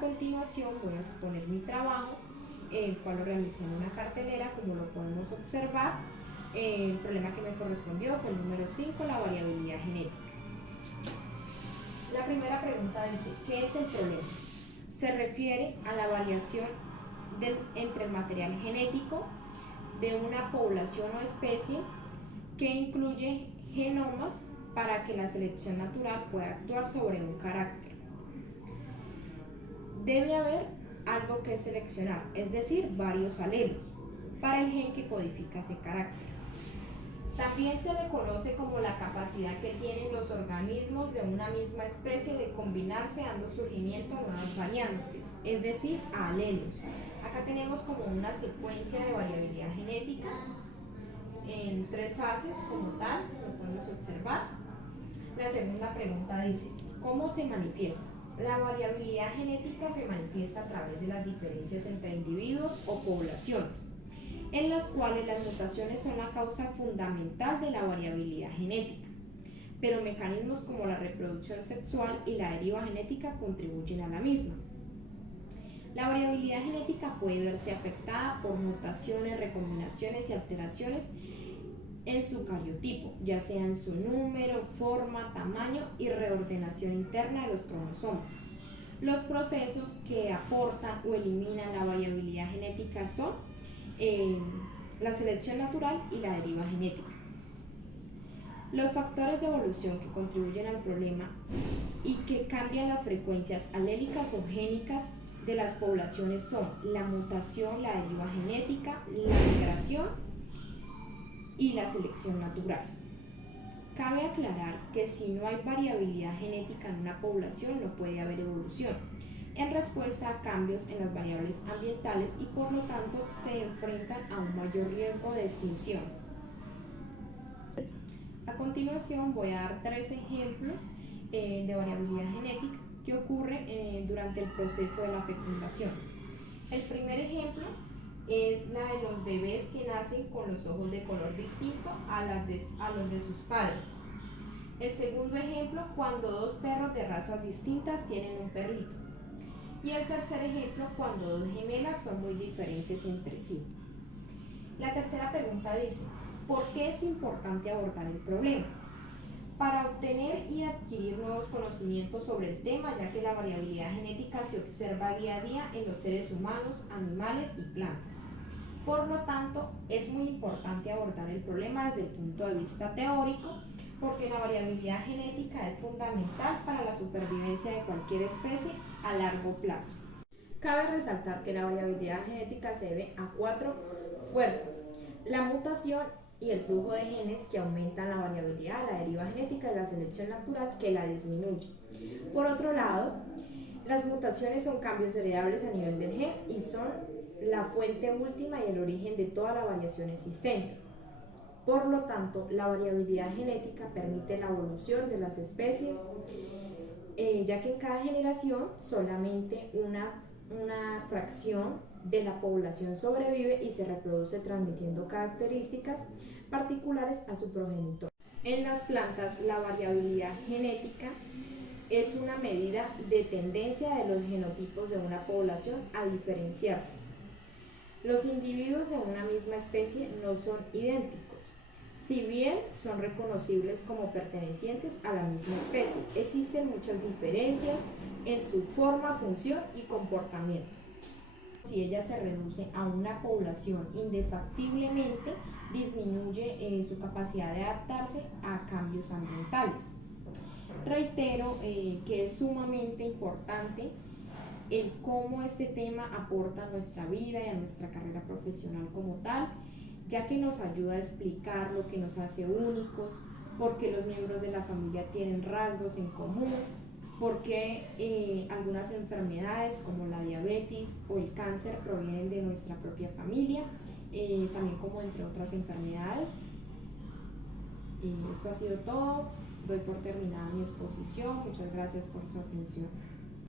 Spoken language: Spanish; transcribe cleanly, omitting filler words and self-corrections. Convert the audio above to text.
continuación voy a exponer mi trabajo, el cual lo realicé en una cartelera, como lo podemos observar. El problema que me correspondió fue el número 5, la variabilidad genética. La primera pregunta dice, ¿qué es el problema? Se refiere a la variación entre el material genético de una población o especie que incluye genomas para que la selección natural pueda actuar sobre un carácter. Debe haber algo que seleccionar, es decir, varios alelos, para el gen que codifica ese carácter. También se le conoce como la capacidad que tienen los organismos de una misma especie de combinarse dando surgimiento a nuevas variantes, es decir, a alelos. Acá tenemos como una secuencia de variabilidad genética en 3 fases como tal, como podemos observar. La segunda pregunta dice, ¿cómo se manifiesta? La variabilidad genética se manifiesta a través de las diferencias entre individuos o poblaciones, en las cuales las mutaciones son la causa fundamental de la variabilidad genética, pero mecanismos como la reproducción sexual y la deriva genética contribuyen a la misma. La variabilidad genética puede verse afectada por mutaciones, recombinaciones y alteraciones en su cariotipo, ya sea en su número, forma, tamaño y reordenación interna de los cromosomas. Los procesos que aportan o eliminan la variabilidad genética son la selección natural y la deriva genética. Los factores de evolución que contribuyen al problema y que cambian las frecuencias alélicas o génicas de las poblaciones son la mutación, la deriva genética, la migración y la selección natural. Cabe aclarar que si no hay variabilidad genética en una población no puede haber evolución, en respuesta a cambios en las variables ambientales y por lo tanto se enfrentan a un mayor riesgo de extinción. A continuación voy a dar 3 ejemplos de variabilidad genética que ocurre durante el proceso de la fecundación. El primer ejemplo es la de los bebés que nacen con los ojos de color distinto a los de sus padres. El segundo ejemplo, cuando 2 perros de razas distintas tienen un perrito. Y el tercer ejemplo, cuando 2 gemelas son muy diferentes entre sí. La tercera pregunta dice, ¿por qué es importante abordar el problema? Para obtener y adquirir nuevos conocimientos sobre el tema, ya que la variabilidad genética se observa día a día en los seres humanos, animales y plantas. Por lo tanto, es muy importante abordar el problema desde el punto de vista teórico, porque la variabilidad genética es fundamental para la supervivencia de cualquier especie a largo plazo. Cabe resaltar que la variabilidad genética se debe a 4 fuerzas: la mutación y el flujo de genes, que aumentan la variabilidad, la deriva genética y la selección natural, que la disminuye. Por otro lado, las mutaciones son cambios heredables a nivel del gen y son la fuente última y el origen de toda la variación existente. Por lo tanto, la variabilidad genética permite la evolución de las especies, ya que en cada generación solamente una fracción de la población sobrevive y se reproduce transmitiendo características particulares a su progenitor. En las plantas, la variabilidad genética es una medida de tendencia de los genotipos de una población a diferenciarse. Los individuos de una misma especie no son idénticos, si bien son reconocibles como pertenecientes a la misma especie. Existen muchas diferencias en su forma, función y comportamiento. Si ella se reduce a una población, indefectiblemente disminuye su capacidad de adaptarse a cambios ambientales. Reitero que es sumamente importante el cómo este tema aporta a nuestra vida y a nuestra carrera profesional como tal, ya que nos ayuda a explicar lo que nos hace únicos, por qué los miembros de la familia tienen rasgos en común, por qué algunas enfermedades como la diabetes o el cáncer provienen de nuestra propia familia, también como entre otras enfermedades. Esto ha sido todo, doy por terminada mi exposición, muchas gracias por su atención.